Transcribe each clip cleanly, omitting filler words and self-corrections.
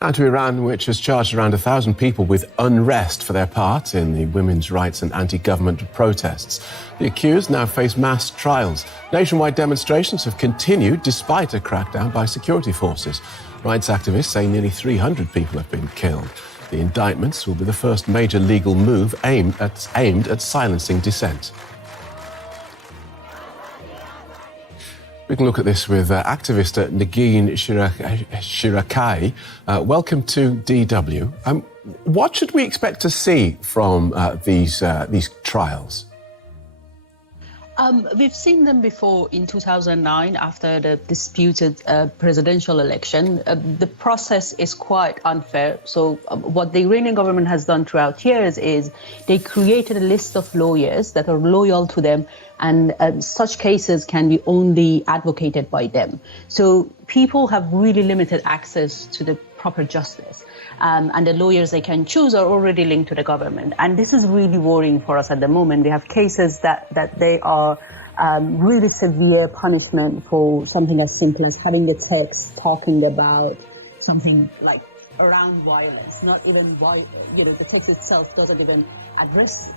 And to Iran, which has charged around 1,000 people with unrest for their part in the women's rights and anti-government protests. The accused now face mass trials. Nationwide demonstrations have continued despite a crackdown by security forces. Rights activists say nearly 300 people have been killed. The indictments will be the first major legal move aimed at silencing dissent. We can look at this with activist Negin Shirakai. Welcome to DW. What should we expect to see from these trials? We've seen them before in 2009 after the disputed presidential election. The process is quite unfair. So what the Iranian government has done throughout years is they created a list of lawyers that are loyal to them, and such cases can be only advocated by them. So people have really limited access to the proper justice. And the lawyers they can choose are already linked to the government. And this is really worrying for us at the moment. We have cases that they are really severe punishment for something as simple as having a text talking about something like around violence, not even the text itself doesn't even address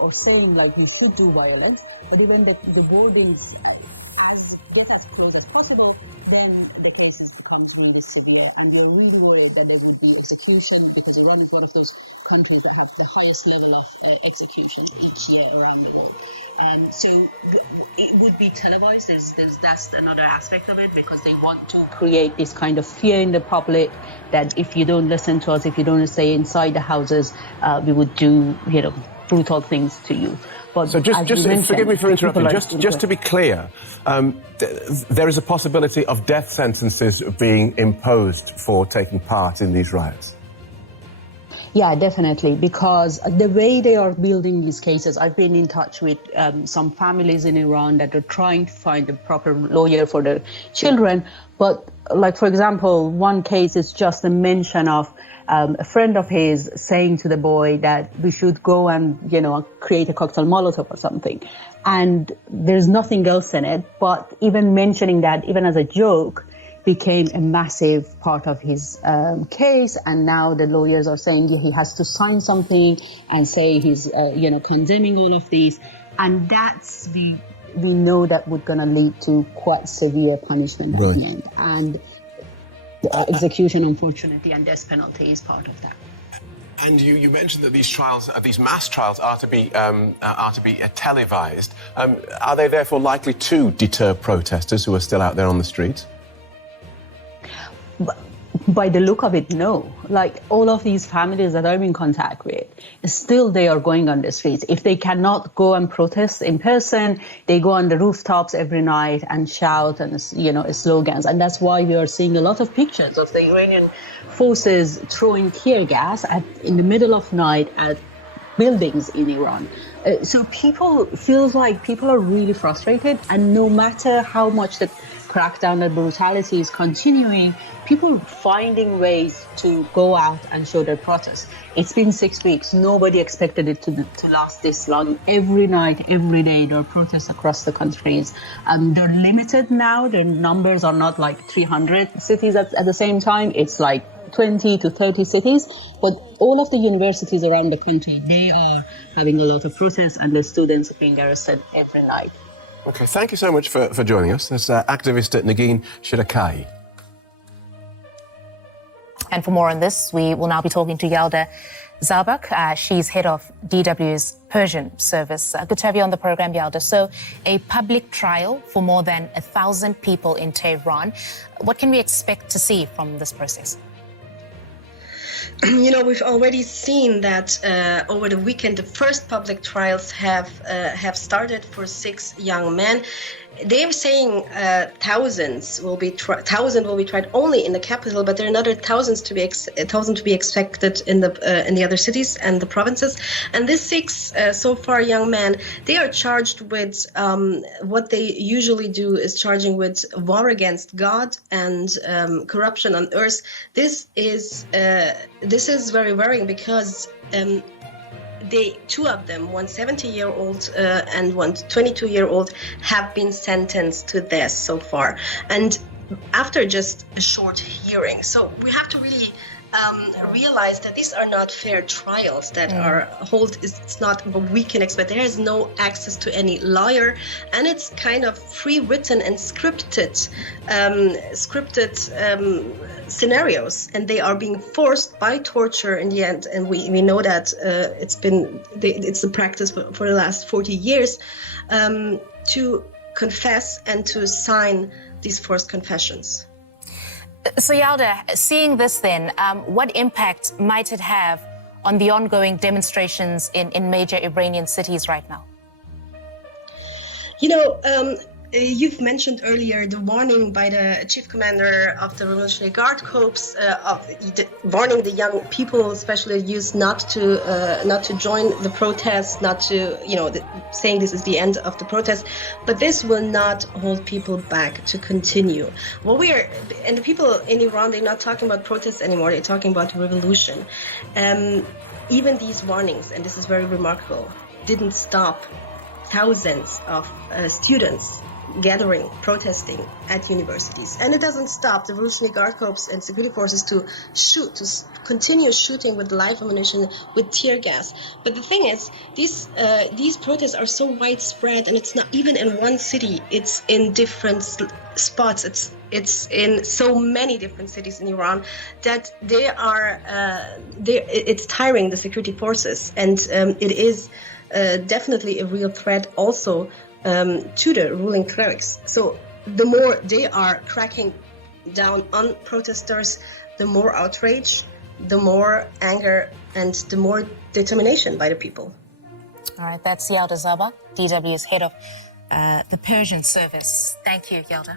or saying like you should do violence, but even the wordings get as close as possible, then the cases becomes really severe. And we are really worried that there will be execution, because Iran is one of those countries that have the highest level of execution each year around the world. And so it would be televised. That's another aspect of it, because they want to create this kind of fear in the public that if you don't listen to us, if you don't stay inside the houses, we would do brutal things to you. But so just forgive me for interrupting. Just to be clear, there is a possibility of death sentences being imposed for taking part in these riots. Yeah, definitely, because the way they are building these cases, I've been in touch with some families in Iran that are trying to find a proper lawyer for their children. But like, for example, one case is just a mention of a friend of his saying to the boy that we should go and, create a cocktail Molotov or something. And there's nothing else in it. But even mentioning that, even as a joke, became a massive part of his case. And now the lawyers are saying he has to sign something and say he's, condemning all of these. And that's we know that we're going to lead to quite severe punishment at the end. And execution, unfortunately, and death penalty is part of that. And you mentioned that these trials, these mass trials, are to be televised. Are they therefore likely to deter protesters who are still out there on the streets? By the look of it, no. Like all of these families that I'm in contact with, still they are going on the streets. If they cannot go and protest in person, they go on the rooftops every night and shout and, slogans. And that's why we are seeing a lot of pictures of the Iranian forces throwing tear gas in the middle of night at buildings in Iran. So feels like people are really frustrated. And no matter how much the crackdown and brutality is continuing, people are finding ways to go out and show their protest. It's been 6 weeks. Nobody expected it to last this long. Every night, every day, there are protests across the countries. They're limited now. Their numbers are not like 300 cities at the same time. It's like 20 to 30 cities. But all of the universities around the country, they are having a lot of protests, and the students are being arrested every night. Okay, thank you so much for joining us. That's activist Negin Shirakai. And for more on this, we will now be talking to Yalda Zarbak. She's head of DW's Persian service. Good to have you on the program, Yalda. So, a public trial for more than 1,000 people in Tehran. What can we expect to see from this process? We've already seen that over the weekend, the first public trials have started for 6 young men. They're saying thousands will be tried only in the capital, but there are another thousands to be expected in the other cities and the provinces. And these 6 so far young men, they are charged with what they usually do is charging with war against God and corruption on earth. This is very worrying because. Two of them, one 70-year-old and one 22-year-old, have been sentenced to death so far. And after just a short hearing. So we have to really realize that these are not fair trials that are hold. It's not what we can expect. There is no access to any lawyer, and it's kind of pre-written and scripted scenarios, and they are being forced by torture in the end. And we know that it's the practice for the last 40 years to confess and to sign these forced confessions. So Yalda, seeing this then, what impact might it have on the ongoing demonstrations in major Iranian cities right now? You know, you've mentioned earlier the warning by the chief commander of the Revolutionary Guard Corps warning the young people, especially youth, not to join the protests, not to, saying this is the end of the protest. But this will not hold people back to continue. And the people in Iran, they're not talking about protests anymore. They're talking about revolution. Even these warnings, and this is very remarkable, didn't stop thousands of students gathering, protesting at universities. And it doesn't stop the Revolutionary Guard Corps and security forces to continue shooting with live ammunition, with tear gas. But the thing is, these protests are so widespread, and it's not even in one city, it's in different spots. It's in so many different cities in Iran that it's tiring the security forces, and it is definitely a real threat also to the ruling clerics. So the more they are cracking down on protesters, the more outrage, the more anger, and the more determination by the people. All right, that's Yalda Zabak, DW's head of the Persian service. Thank you, Yalda.